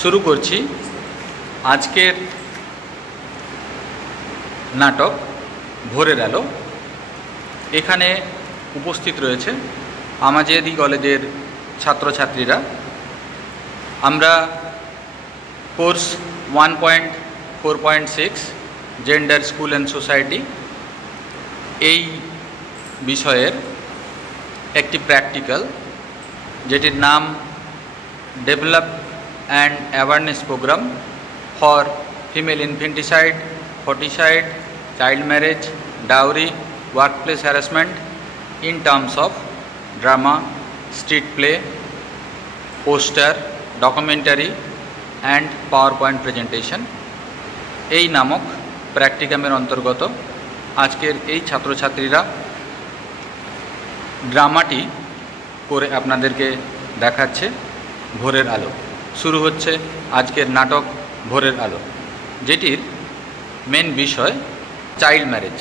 শুরু করছি আজকের নাটক ভোরের আলো। এখানে উপস্থিত রয়েছে আমাজেদি কলেজের ছাত্রছাত্রীরা। আমরা course 1.4.6 gender school and society এই বিষয়ের একটি প্র্যাকটিক্যাল, যেটির নাম develop and awareness program for female infanticide, foeticide, child marriage, dowry, workplace harassment in terms of drama, street play, poster, documentary and power point presentation এই নামক প্র্যাকটিকামের অন্তর্গত আজকের এই ছাত্রছাত্রীরা ড্রামাটি করে আপনাদেরকে দেখাচ্ছে ভোরের আলো। শুরু হচ্ছে আজকের নাটক ভোরের আলো, যেটির মেন বিষয় চাইল্ড ম্যারেজ।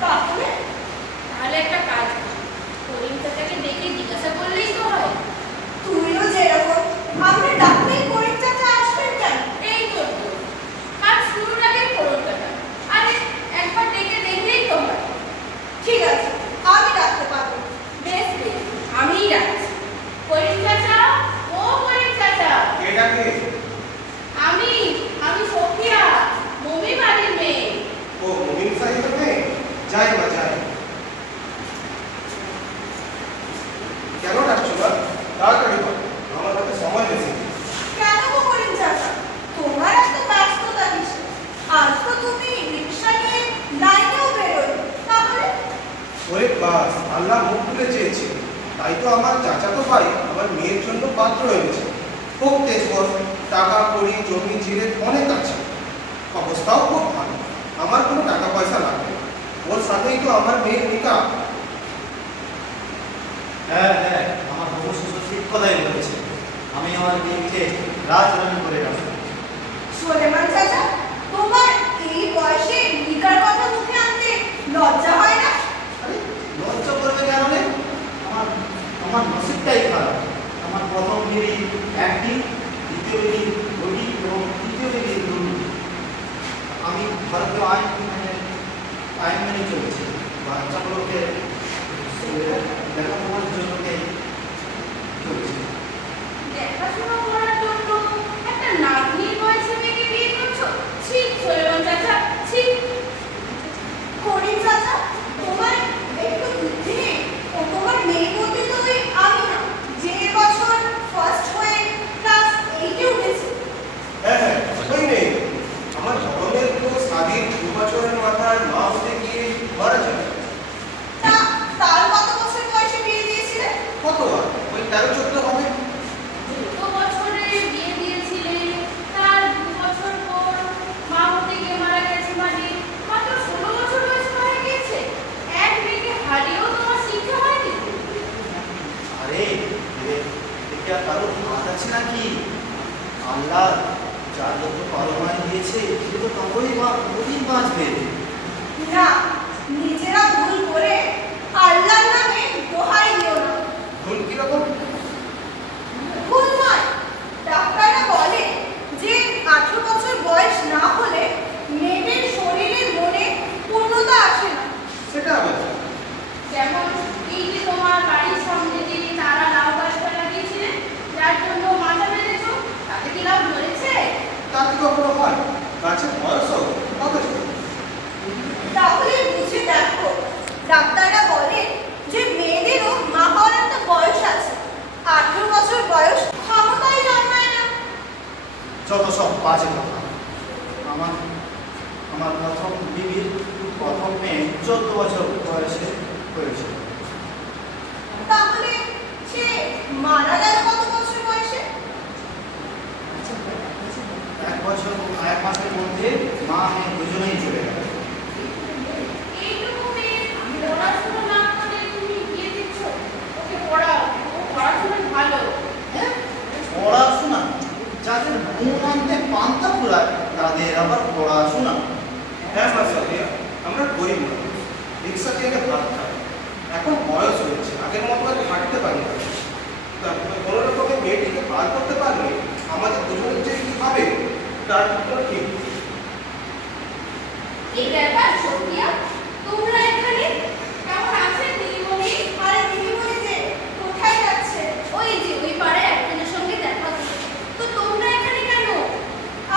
তাহলে একটা কাজ, করিম চাচাকে ডেকে জিজ্ঞাসা করলেই তো হয়। তুমিও যেরকম আমরা ডাকলেই করিম চাচা আসবেন কেন? এই তো কাজ শুরুর আগে করুন চাচা, আরে একবার ডেকে দেখলেই তো হয়। ঠিক আছে, আমি ডাকতে পারবো। বেশ বেশ, আমিই ডাকছি। করিম চাচা, ও করিম চাচা। কে ডাকে? আমি সোফিয়া, মমি বাড়ির মেয়ে। ও মমিন সাহেবের মেয়ে? যাই মা যাই। কেন ডাকছো বা? তাড়াতাড়ি বল, আমার হাতে সময় বেশি। কেন গো করিম চাচা, তোমার এত ব্যস্ততা কিসে? আজ তো তুমি রিকশা নিয়ে লাইনেও বেরোয়, তাহলে? ওরে বাস, আল্লাহ মুখ খুলে চেয়েছে, তাই তো আমার চাচাতো ভাই আমার মেয়ের জন্য পাত্র এনেছে। খুব তেজবর, টাকা কড়ি জমি জিরে অনেক আছে, অবস্থাও খুব ভালো। আমার কোনো টাকা পয়সা লাগবে না, ওর সাথেই তো আমার মেয়ের নিকাহ। হ্যাঁ হ্যাঁ, আমার বাবু শ্বশুর ঠিক কথাই বলেছে। আমি আমার মেয়েকে রাজরানি করে রাখবো। সুলেমান চাচা, তোমার এই বয়সে নিকার কথা মুখে আনতে লজ্জা হয় না? আরে লজ্জা করবে কেন রে? আমার নসিবটাই খারাপ। আমার প্রথম বিবি অ্যাক্টিং, দ্বিতীয় বিবি রুটি এবং তৃতীয় বিবি রুটি। আমি ভারতীয় আইন মেনে চলেছি। বাচ্চাগুলোকে দেখাশোনার জন্য চলছে। দেখাশোনা করার জন্য একটা নাতনির বয়সে মেয়েকে বিয়ে করছো? ছি সুলেমান চাচা, ছি। করিম চাচা, তোমার একটু বুদ্ধি নেই? ও তোমার মেয়ে বলতে তো ওই আমি না, যে বছর ফার্স্ট হয়ে ক্লাস 8-এ উঠেছে। হ্যাঁ হ্যাঁ, ওই মেয়ে। আমার ধরনের তো স্বাধীন 2 বছরের মাথায় মা হতে গিয়ে মারা যায়। তার কত বছর বয়সে বিয়ে দিয়েছিলে? কত আর ওই 13-14 হবে। 2 বছরে বিয়ে দিয়েছিলে, তার 2 বছর পর মা হতে গিয়ে মারা গেছে, মানে মাত্র 16 বছর বয়সে মারা গিয়েছে। এক মেয়েকে হারিয়েও তোমার শিক্ষা হয়নি? আরে দেখে আর কারো হাত আছে নাকি? আল্লাহ যার যত পারমায় দিয়েছে সে তো ততই প্রতিদিন বাঁচবে না, নিজেরা ভুল করে আল্লাহর নামে দোহাই দিও না। ভুল কিরকম? ভুল নয়, ডাক্তাররা বলে যে 18 বছর বয়স না হলে মেয়েদের শরীরে মনে পূর্ণতা আসে না। সেটা আবার যেমন এই যে তোমার বাড়ির সামনে যে তারা লাউ গাছটা লাগিয়েছিলেন, যার জন্য মাথা বেঁধেছো, তাতে কি লাউ ধরেছে? তা কি কখনো হয়? গাছের বয়সও কত ছোট। তাহলে বুঝে দেখো, ডাক্তাররা বলে যে মেয়েদেরও মা হওয়ার একটা বয়স আছে। 18 বছর বয়স ক্ষমতাই জন্মায় না। যত সব বাজে কথা। আমার প্রথম বিবির প্রথম মেয়ে 14 বছর বয়সে হয়েছে। তাহলে সে মারা গেল কত বছর বয়সে? 1 বছর 1 মাসের মধ্যে মা মেয়ে দুজনেই চলে গেল। এইটুকু মেয়ে পড়াশোনা না করে তুমি বিয়ে দিচ্ছ? ওকে পড়াও, ও পড়াশোনা আগের মতো আর হাঁটতে পারি না। কোনো রকমের মেয়েটিকে পার করতে পারলে আমাদের দুজনের যে কি হবে তার কোনো ঠিক। এই ব্যাপার সত্যিয়া, তোমরা এখানে কেমন আছেন দিদিমণি? আরে দিদিমণি যে কোথায় যাচ্ছে? ওই যে ওই পাড়ে একজনের সঙ্গে দেখা হচ্ছে। তো তোমরা এখানে কেন?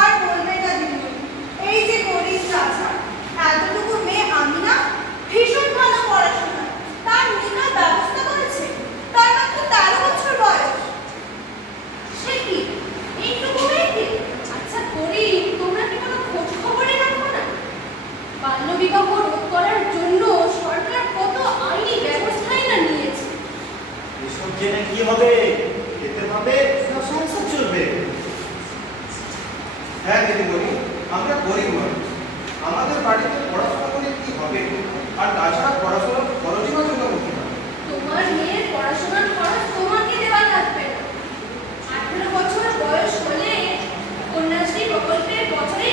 আর বলবে না দিদিমণি, এই যে গরিব চাচা, এতটুকু মেয়ে আমিনা ভীষণ ভালো পড়াশোনা, তার নিকার ব্যবস্থা করেছে। তার মাত্র 13 বছর বয়স। সে কি এইটুকু মেয়েকে? আচ্ছা গরিব, তোমরা কি কোনো খোঁজ খবরে রাখো না? বাল্যবিবাহ রোধ করার জন্য সরকার কত আইনি ব্যবস্থাই না নিয়েছে। এসব জেনে কি হবে? খেতে হবে না সংসার চলবে? হ্যাঁ দিদিমণি, আমরা গরিব মানুষ, আমাদের বাড়িতে পড়াশোনা করে কি হবে? আর তাছাড়া পড়াশোনার খরচই বা জোগাবো কি? তোমার মেয়ের পড়াশোনার খরচ তোমাকে দেওয়া লাগবে না। 18 বছর বয়স হলে কন্যাশ্রী প্রকল্পের বছরে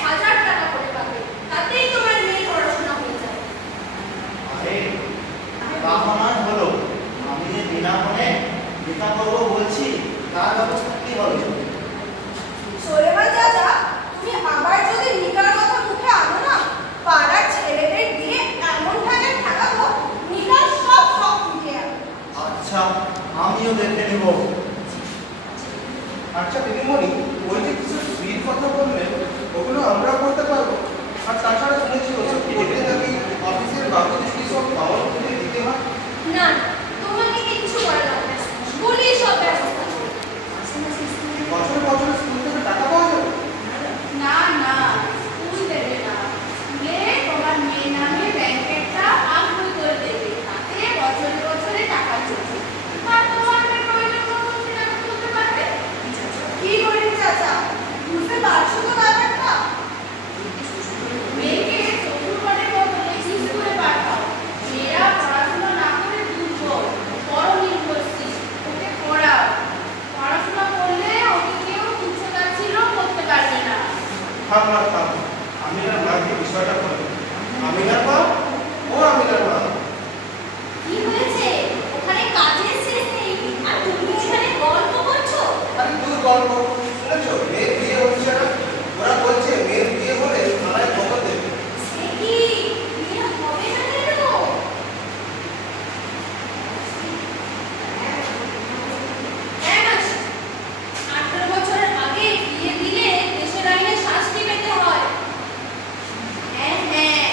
1000 টাকা করে পাবে। তাতেই তোমার মেয়ের পড়াশোনা হয়ে যাবে। আরে বাহনায় হলো, আমি যে বিনামূল্যে লেখা করবো বলছি, তার ব্যবস্থা কি হবে? সোলেমান চাচা, তুমি আবার যদি নিকার কথা মুখে আনো না, পাড়ার ছেলেদের দিয়ে এমন ঠাকে ঠেকাবো, নিকার সব শখ মিটে যাবে। আচ্ছা, আমিও দেখে নেব। আচ্ছা দিদিমণি, ওই যে কিছু সুইট কথা বললেন ওগুলো আমরা করতে পারবো? আর তাছাড়া শুনেছি ওসব করতে নাকি অফিসের বাবুদের কি সব খাওয়ার তুলে দিতে হয়? না, তোমাকে কিচ্ছু করা লাগবে না, বলি সব ব্যবস্থা করবে। বছরে বছরে স্কুল থেকে টাকা পাওয়া যাবে? না না, স্কুল দেবে না, স্কুলে তোমার মেয়ের নামে ব্যাংকেরটা আগ্রহ করে দেবে, তাতে বছরে বছরে টাকা চলবে। আর তোমার মেয়ে প্রয়োজন মতো সেটা তুলতে পারবে। কি করেন চাচা, বুঝতে পারছো তো ব্যাপারটা? মেয়েকে চতুর্থের বদলে স্কুলে পাঠাও। মেয়েরা পড়াশোনা না করে দুর্বল, বড় নির্ভরশীল, ওকে পড়াও। পড়াশোনা করলে ওকে কেউ তুচ্ছ-তাচ্ছিল্য করতে পারবে না। থাম, আমিনার মাকে বিষয়টা বলো। আমিনার মা, ও আমিনার মা। কি হয়েছে? ওখানে কাজের শেষ নেই আর তুমি এখানে গল্প করছো? আরে দূর গল্প, শুনেছো মেয়ের বিয়ে হচ্ছে না? ওরা বলছে মেয়ের বিয়ে হলে থানায় খবর দেবে। সে কি বিয়ে হবে না কেন? হ্যাঁ মাসি, 18 বছরের আগে বিয়ে দিলে দেশের আইনে শাস্তি পেতে হয়। হ্যাঁ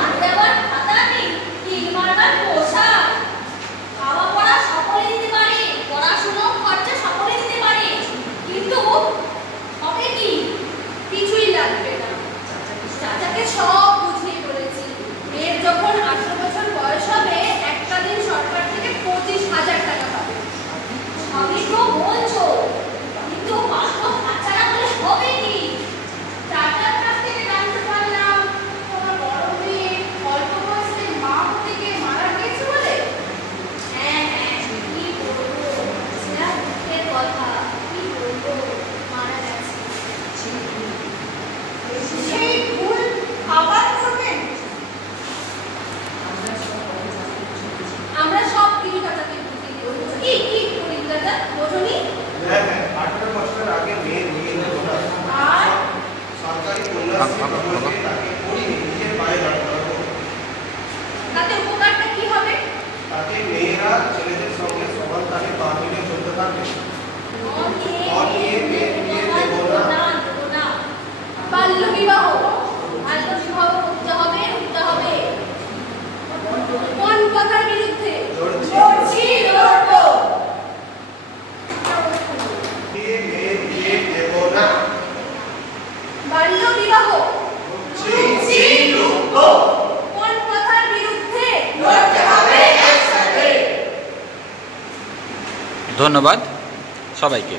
আর দেওয়ার খাতা নেই, তিল মারবার পোশাক, খাওয়া পড়া সকলে দিতে পারে, পড়াশোনাও খরচা সকলে দিতে পারে, কিন্তু হবে কি? কিছুই লাগবে না। চাচাকে সব বুঝিয়ে বলেছি। মেয়ের যখন 18 বছর বয়স হবে, একটা দিন সরকার থেকে 25,000 টাকা পাবে। সবই তো বলছো, কিন্তু বাস্তব বাচ্চারা বলে হবে কি? চাচার কাছ থেকে জানতে পারলাম তোমার বড় মেয়ে অল্প বয়সে মা হতে গিয়ে মারা গেছে বলে। হ্যাঁ কি বলবো, সেটা দুঃখের কথা, কি বলবো, মারা গেছে। সেই ভুল আবার করবেন? আমরা সব কিছু চাচাকে বুঝিয়ে দেবো। কি করি চাচা, বোঝনি? হ্যাঁ 18 বছরের আগে মেয়ের বিয়ে দেবো না। আর সরকারি কন্যাশ্রী প্রকল্পে তাকে পড়িয়ে নিজের পায়ে দাঁড়াবো। তাতে উপকারটা কি হবে? তাতে মেয়েরা ছেলেদের সঙ্গে সমান তালে পা মিলে চলতে পারবে। অনিয়ে মেয়ের বিয়ে দেবো না। বাল্যবিবাহ করতে হবে। কোন কথার বিরুদ্ধে? লড়বো। মেয়ের বিয়ে দেবো না। বাল্যবিবাহ কোন কথার বিরুদ্ধে? লড়তে হবে একসাথে। ধন্যবাদ সবাইকে।